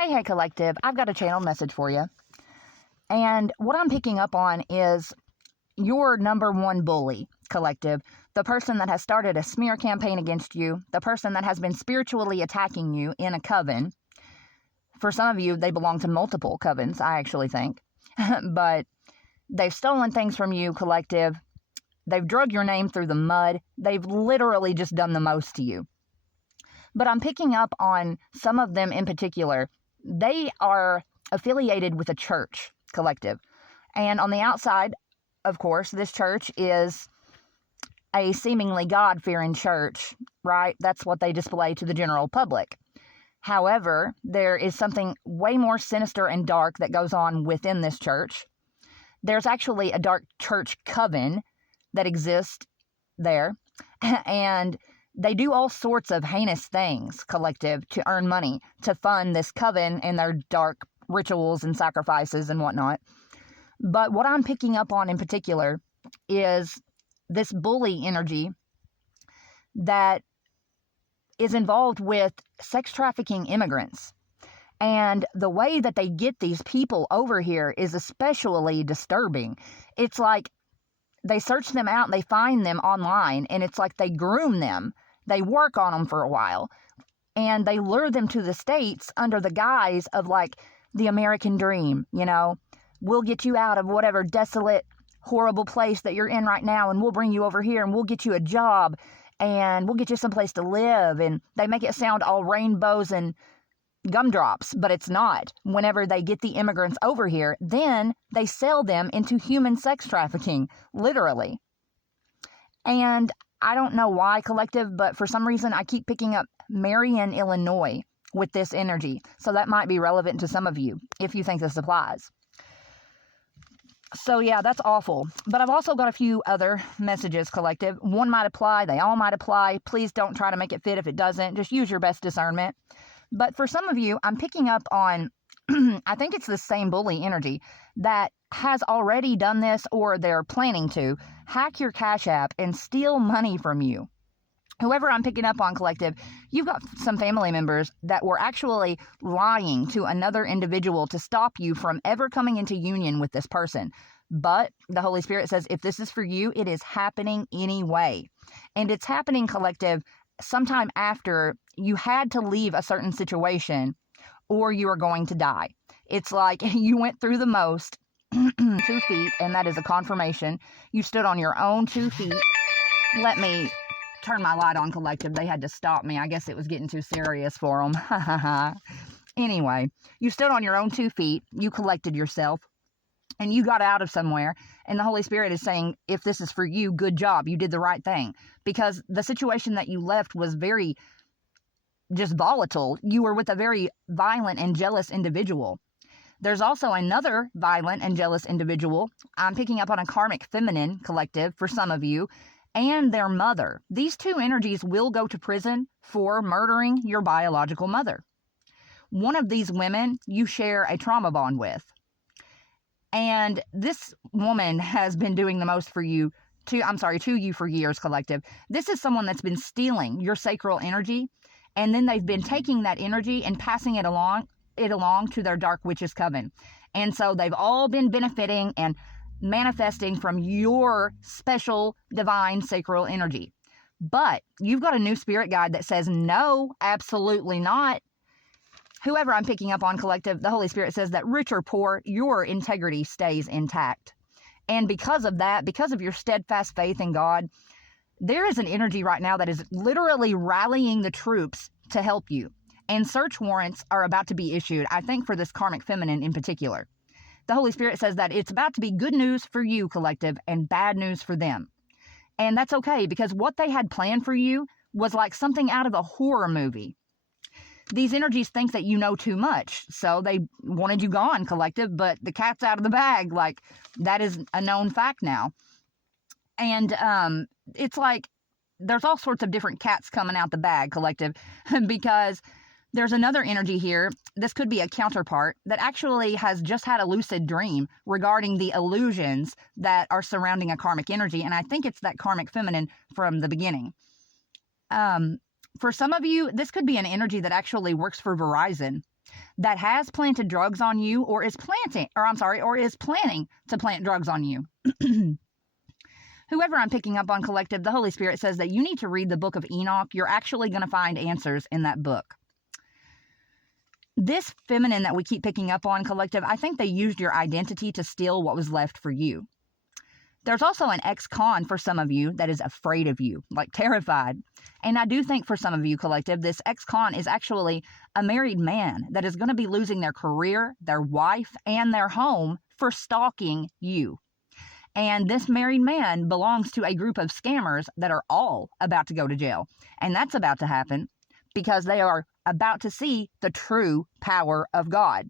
Hey, collective, I've got a channel message for you. And what I'm picking up on is your number one bully, collective. The person that has started a smear campaign against you, the person that has been spiritually attacking you in a coven. For some of you, they belong to multiple covens, I actually think. But they've stolen things from you, collective. They've drug your name through the mud. They've literally just done the most to you. But I'm picking up on some of them in particular. They are affiliated with a church, collective. And on the outside, of course, this church is a seemingly God-fearing church, right? That's what they display to the general public. However, there is something way more sinister and dark that goes on within this church. There's actually a dark church coven that exists there. And they do all sorts of heinous things, collective, to earn money, to fund this coven and their dark rituals and sacrifices and whatnot. But what I'm picking up on in particular is this bully energy that is involved with sex trafficking immigrants. And the way that they get these people over here is especially disturbing. It's like they search them out and they find them online, and it's like they groom them. They work on them for a while, and they lure them to the States under the guise of like the American dream. You know, we'll get you out of whatever desolate, horrible place that you're in right now, and we'll bring you over here, and we'll get you a job, and we'll get you someplace to live. And they make it sound all rainbows and gumdrops, but it's not. Whenever they get the immigrants over here, then they sell them into human sex trafficking, literally. And I don't know why, collective, but for some reason I keep picking up Marion, Illinois with this energy. So that might be relevant to some of you if you think this applies. So yeah, that's awful. But I've also got a few other messages, collective. One might apply. They all might apply. Please don't try to make it fit if it doesn't. Just use your best discernment. But for some of you, I'm picking up on, I think it's the same bully energy that has already done this, or they're planning to hack your Cash App and steal money from you. Whoever I'm picking up on, collective, you've got some family members that were actually lying to another individual to stop you from ever coming into union with this person. But the Holy Spirit says, if this is for you, it is happening anyway. And it's happening, collective, sometime after you had to leave a certain situation or you are going to die. It's like you went through the most 2 feet, and that is a confirmation. You stood on your own 2 feet. Let me turn my light on, collective. They had to stop me. I guess it was getting too serious for them. Anyway, you stood on your own 2 feet. You collected yourself, and you got out of somewhere. And the Holy Spirit is saying, if this is for you, good job. You did the right thing. Because the situation that you left was very just volatile. You were with a very violent and jealous individual. There's also another violent and jealous individual. I'm picking up on a karmic feminine, collective, for some of you, and their mother. These two energies will go to prison for murdering your biological mother. One of these women you share a trauma bond with. And this woman has been doing the most for you, to you for years, collective. This is someone that's been stealing your sacral energy, and then they've been taking that energy and passing it along to their dark witches coven. And so they've all been benefiting and manifesting from your special divine sacral energy. But you've got a new spirit guide that says, no, absolutely not. Whoever I'm picking up on, collective, the Holy Spirit says that rich or poor, your integrity stays intact. And because of that, because of your steadfast faith in God, there is an energy right now that is literally rallying the troops to help you. And search warrants are about to be issued, I think, for this karmic feminine in particular. The Holy Spirit says that it's about to be good news for you, collective, and bad news for them. And that's okay, because what they had planned for you was like something out of a horror movie. These energies think that you know too much, so they wanted you gone, collective, but the cat's out of the bag. Like, that is a known fact now. And it's like there's all sorts of different cats coming out the bag, collective, because there's another energy here. This could be a counterpart that actually has just had a lucid dream regarding the illusions that are surrounding a karmic energy. And I think it's that karmic feminine from the beginning. For some of you, this could be an energy that actually works for Verizon. that has planted drugs on you or is planning to plant drugs on you. Whoever I'm picking up on, collective, the Holy Spirit says that you need to read the book of Enoch. You're actually going to find answers in that book. This feminine that we keep picking up on, collective, I think they used your identity to steal what was left for you. There's also an ex-con for some of you that is afraid of you, like terrified. And I do think for some of you, collective, this ex-con is actually a married man that is going to be losing their career, their wife, and their home for stalking you. And this married man belongs to a group of scammers that are all about to go to jail. And that's about to happen because they are about to see the true power of God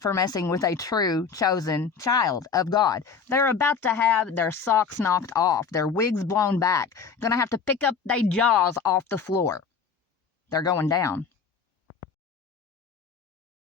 for messing with a true chosen child of God. They're about to have their socks knocked off, their wigs blown back, gonna have to pick up their jaws off the floor. They're going down.